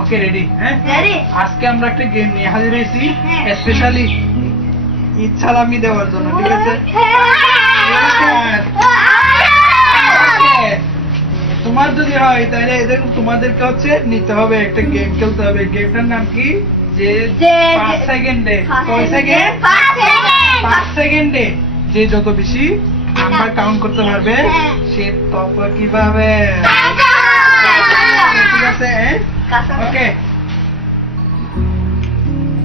Okay ready? হ্যাঁ ready. আজকে আমরা একটা গেম নিয়ে হাজির হয়েছি স্পেশালি ইচ্ছালামি দেওয়ার জন্য, ঠিক আছে? তোমার যদি হয় তাহলে এদের তোমাদেরকে হচ্ছে নিতে হবে, একটা গেম খেলতে হবে। গেমটার নাম কি? যে 5 সেকেন্ডে, কয় সেকেন্ড? 5 সেকেন্ডে যে যত বেশি নাম্বার কাউন্ট করতে পারবে সে তত কিভাবে, ঠিক আছে? ওকে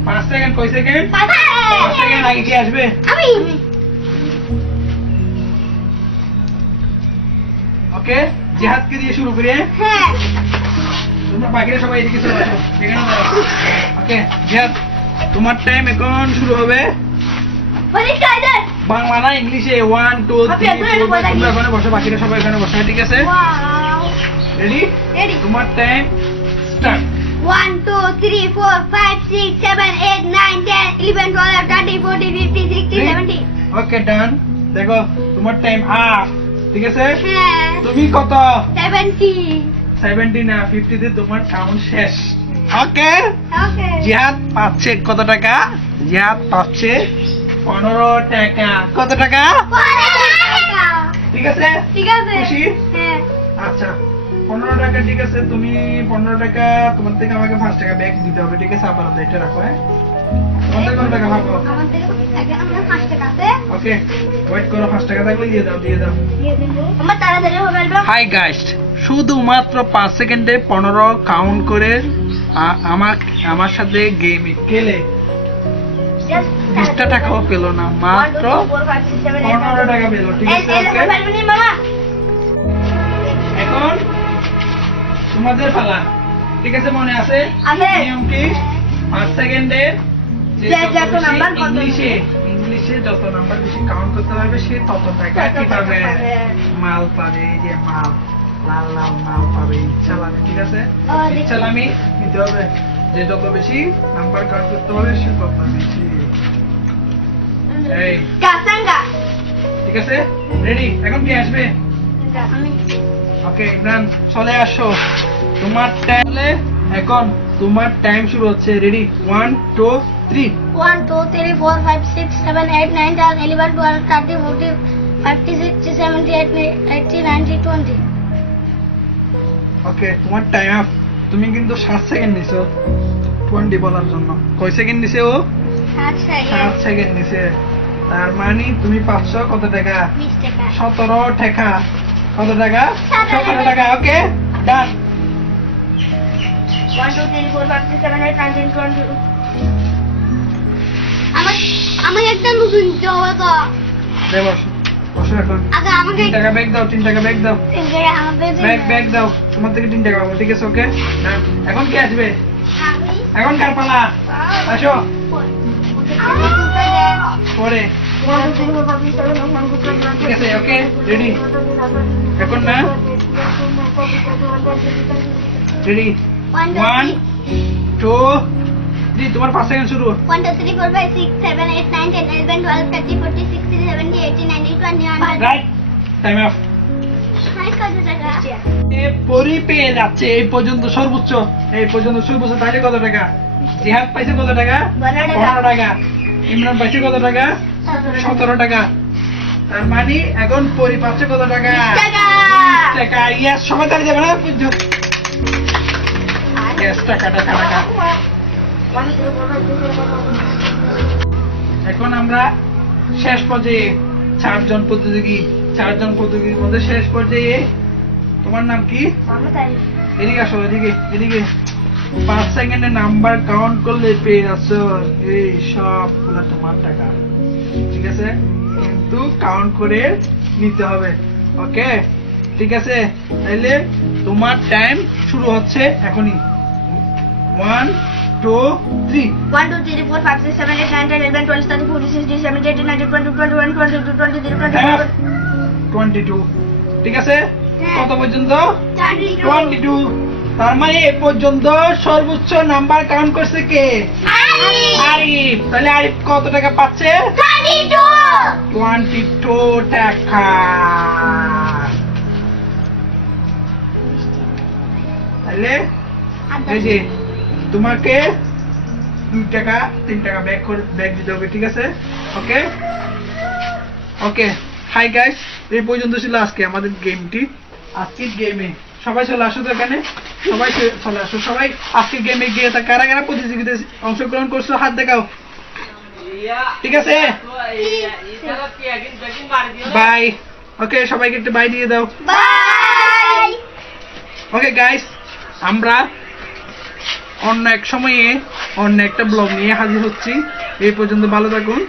5 সেকেন্ড, কয় সেকেন্ড? 5 সেকেন্ড আগে কি আসবে? ওকে জিহাদকে দিয়ে শুরু করি। তোমরা বাকিরা সবাই এদিকে চলে আসো, এখানে দাঁড়াও। ওকে জিহাদ, তোমার টাইম এখন শুরু হবে। বাংলা না ইংলিশে? 1 2 3 4 তোমরা এখানে বসো, বাকিরা সবাই এখানে বসো, ঠিক আছে? রেডি? তোমার টাইম স্টার্ট। 1 2 3 4 5 6 7 8 9 10 11 12 13 14 15 16 17 ওকে ডান। দেখো তোমার টাইম আপ, ঠিক আছে? তুমি কত? 70 না 50 তে তোমার কাউন্ট শেষ। ওকে ওকে জিহাদ পাচ্ছে কত টাকা? জিহাদ পাচ্ছে 15 টাকা। কত টাকা? ঠিক আছে? ঠিক আছে খুশি? আচ্ছা 15 টাকা, ঠিক আছে। তুমি 15 টাকা, তোমার থেকে আমাকে 5 টাকা ব্যাক দিতে হবে, ঠিক আছে? আপাতত এটা রাখো। হ্যাঁ তোমার থেকে কত টাকা পাবো? আমার থেকে আমরা 5 টাকা আছে। ওকে ওয়েট করো, 5 টাকা থাকলে দিয়ে দাও, দিয়ে দাও। দিয়ে দেব আমার তাড়াতাড়ি হবে বলবো। হাই গাইস, শুধুমাত্র 5 সেকেন্ডে 15 কাউন্ট করে আমার সাথে গেম খেলে 20 টাকাও পেলো না, মাত্র 15 টাকা পেলো, ঠিক আছে? ওকে এখন তোমাদের পালা, ঠিক আছে? মনে আছে নিয়ম কি? 5 সেকেন্ডে ইংলিশে যত নাম্বার বেশি কাউন্ট করতে পারবে সে তত টাকা কি পাবে? মাল পাবে। এই যে মাল, লাল লাল মাল পাবে, ইচ্ছালামি, ঠিক আছে? ইচ্ছালামি নিতে হবে। যে যত বেশি নাম্বার কাউন্ট করতে পারবে সে তত বেশি। এই ঠিক আছে? রেডি? এখন কি আসবে? ওকে ইমরান চলে আসো, তোমার টাইম। এখন তোমার টাইম শুরু হচ্ছে। রেডি? 1 2 3 1 2 3 4 5 6 7 8 9 10 11 12 13 14 15 16 17 18 19 20 ওকে তোমার টাইম আপ। তুমি কিন্তু 7 সেকেন্ড নিছো 20 বলার জন্য। কয় সেকেন্ড নিছে ও? 7 সেকেন্ড নিছে। তার মানে তুমি পাচ্ছ কত টাকা? 20 টাকা 17 টাকা। কত টাকা? 17 টাকা। ওকে ডান। 1 2 3 4 5 6 7 8 9 10 20 আমার একটা নতুন জবা তো দে বসো, বসো এখন। আগে আমাকে 3 টাকা ব্যাগ দাও, 3 টাকা ব্যাগ দাও, ব্যাগ দাও। তোমার থেকে 3 টাকা পাবো, ঠিক আছে? ওকে ডান। এখন কি আসবে? এখন কার পালা? আসো পরে, ঠিক আছে? Okay ready? এখন না রেডি? 1 2 3 তোমার 5 সেকেন্ড শুরু। 1 2 3 4 5 6 7 8 9 10 11 12 13 14 16 17 18 19 20 রাইট টাইম অফ। কত টাকা? পরি পেয়ে যাচ্ছে এই পর্যন্ত সর্বোচ্চ, এই পর্যন্ত সর্বোচ্চ। তাহলে কত টাকা? জিহাদ পাইছে কত টাকা? 15 টাকা। ইমরান পাইছে কত টাকা? 17 টাকা। তার মানে এখন পরি পাচ্ছে কত টাকা? 20 টাকা। ইয়েস, সবাই তাড়ি যাবে না? ইয়েস, টাকা টাকা টাকা। এখন আমরা শেষ পর্যায়ে 4 জন প্রতিযোগীর মধ্যে শেষ পর্যায়ে। তোমার নাম কি? এদিকে আসো, এদিকে এদিকে। 5 সেকেন্ডে নাম্বার কাউন্ট করলে পেয়ে যাচ্ছ এই সব তোমার টাকা, ঠিক আছে? কিন্তু কাউন্ট করে নিতে হবে। ওকে ঠিক আছে? তাহলে তোমার টাইম শুরু হচ্ছে এখনই। 1 2 3 1 2 3 4 5 6 7 8 9 10 11 12 13 14 16 17 18 19 20 21 22 23 24 22, ঠিক আছে? কত পর্যন্ত? 22 22। তার মানে এ পর্যন্ত সর্বোচ্চ নাম্বার কাউন্ট করছে কে? আরিফ। তাহলে আরিফ কত টাকা পাচ্ছে? 22 টাকা। তাহলে এই যে তোমাকে 2 টাকা 3 টাকা ব্যাগ দিতে হবে, ঠিক আছে? ওকে ওকে। হাই গাইস, এই পর্যন্ত ছিল আজকে আমাদের গেমটি। আজকের গেমে সবাই চলে আসো তো এখানে, সবাই চলে আসো। সবাই আজকের গেমে গিয়ে তা কারা কারা প্রতিযোগিতায় অংশগ্রহণ করছো হাত দেখাও, ঠিক আছে? বাই। ওকে, সবাইকে একটু বাই দিয়ে দাও। বাই। ওকে গাইস, আমরা অন্য এক সময়ে অন্য একটা ব্লগ নিয়ে হাজির হচ্ছি। এই পর্যন্ত ভালো থাকুন।